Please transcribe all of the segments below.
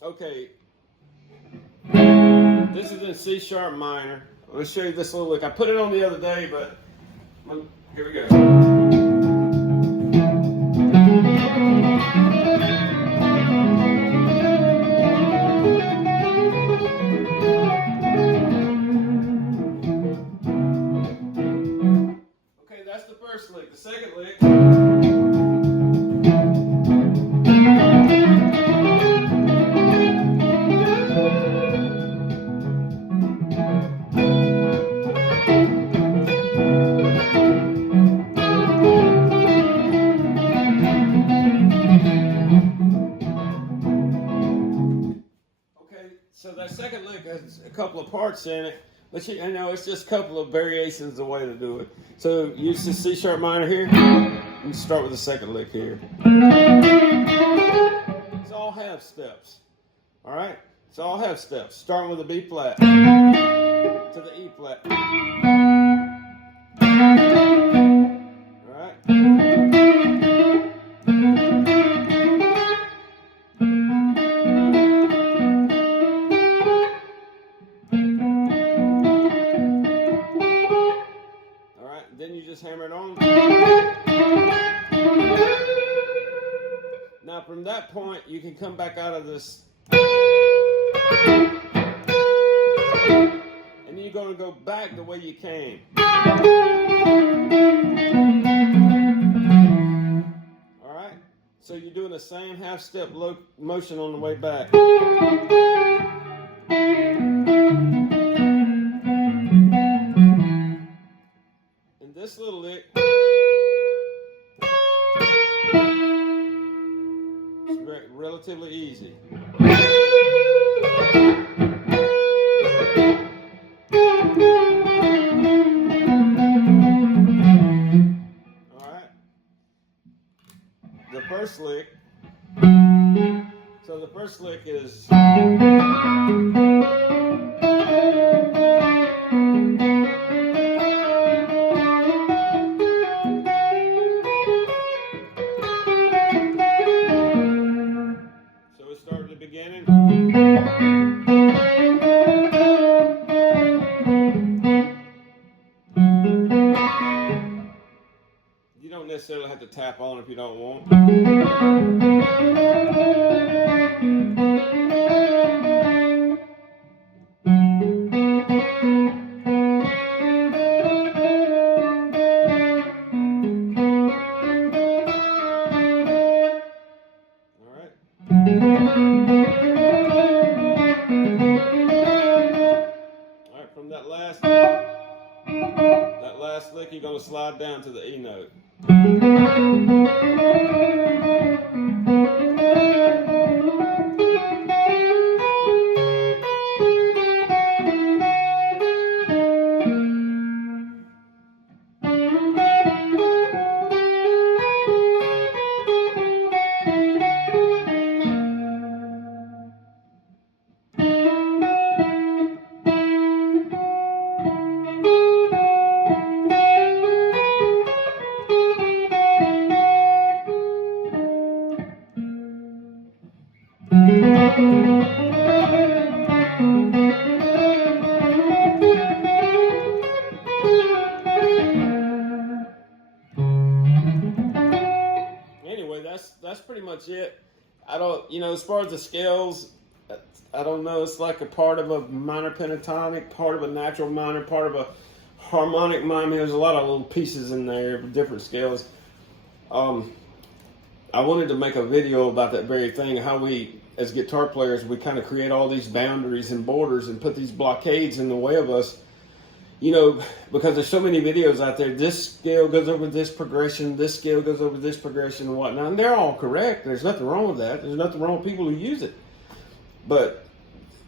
Okay, this is in C sharp minor. Let's show you this little lick. I put it on the other day, but here we go. Okay, that's the first lick. The second lick. So that second lick has a couple of parts in it, but you know it's just a couple of variations of the way to do it. So use the C sharp minor here, and start with the second lick here. It's all half steps. All right, it's all half steps. Starting with a B flat to the E flat. All right. Then you just hammer it on. Now from that point, you can come back out of this. And you're going to go back the way you came. All right? So you're doing the same half step motion on the way back. This little lick is relatively easy. All right. The first lick. So the first lick is. Beginning. You don't necessarily have to tap on if you don't want. All right. From that last lick, you're going to slide down to the E note. Anyway, that's pretty much it. I don't, as far as the scales, I don't know. It's like a part of a minor pentatonic, part of a natural minor, part of a harmonic minor. There's a lot of little pieces in there, different scales. I wanted to make a video about that very thing, how we, as guitar players, we kind of create all these boundaries and borders and put these blockades in the way of us, because there's so many videos out there. This scale goes over this progression, this scale goes over this progression and whatnot, and they're all correct. There's nothing wrong with that. There's nothing wrong with people who use it. But,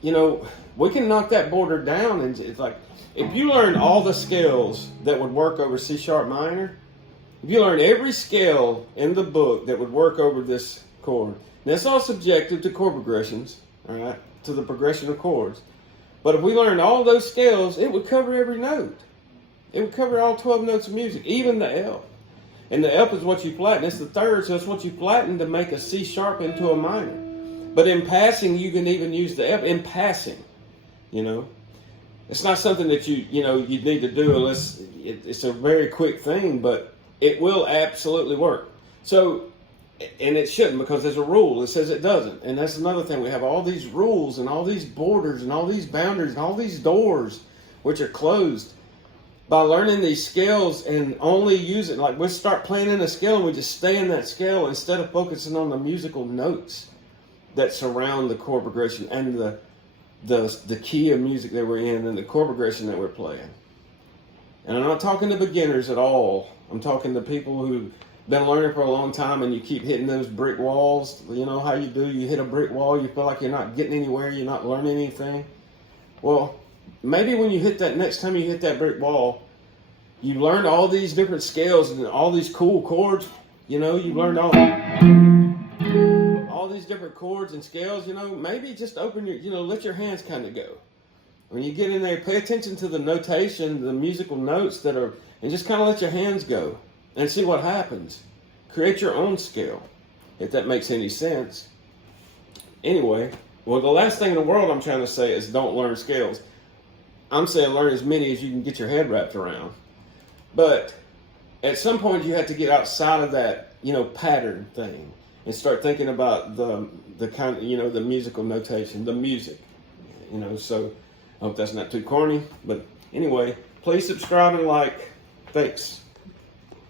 we can knock that border down, and it's like, if you learn all the scales that would work over C sharp minor, if you learn every scale in the book that would work over this chord, that's all subjective to chord progressions, all right, to the progression of chords. But if we learned all those scales, it would cover every note. It would cover all 12 notes of music, even the F. And the F is what you flatten. It's the third, so it's what you flatten to make a C sharp into a minor. But in passing, you can even use the F in passing. You know, it's not something that you need to do unless it's a very quick thing, but it will absolutely work. So, and it shouldn't, because there's a rule that says it doesn't. And that's another thing. We have all these rules and all these borders and all these boundaries and all these doors which are closed. By learning these scales and only using, like we start playing in a scale and we just stay in that scale instead of focusing on the musical notes that surround the chord progression and the key of music that we're in and the chord progression that we're playing. And I'm not talking to beginners at all. I'm talking to people who've been learning for a long time, and you keep hitting those brick walls. You know how you do. You hit a brick wall, you feel like you're not getting anywhere, you're not learning anything. Well, maybe when you hit that, next time you hit that brick wall, you learned all these different scales and all these cool chords. You know, you learned all these different chords and scales. You know, maybe just open your, let your hands kind of go. When you get in there, pay attention to the notation, the musical notes that are, and just kind of let your hands go and see what happens. Create your own scale, if that makes any sense. Anyway, well, the last thing in the world I'm trying to say is don't learn scales. I'm saying learn as many as you can get your head wrapped around. But at some point you have to get outside of that, pattern thing and start thinking about the kind of, the musical notation, the music, so I hope that's not too corny. But anyway, please subscribe and like. Thanks.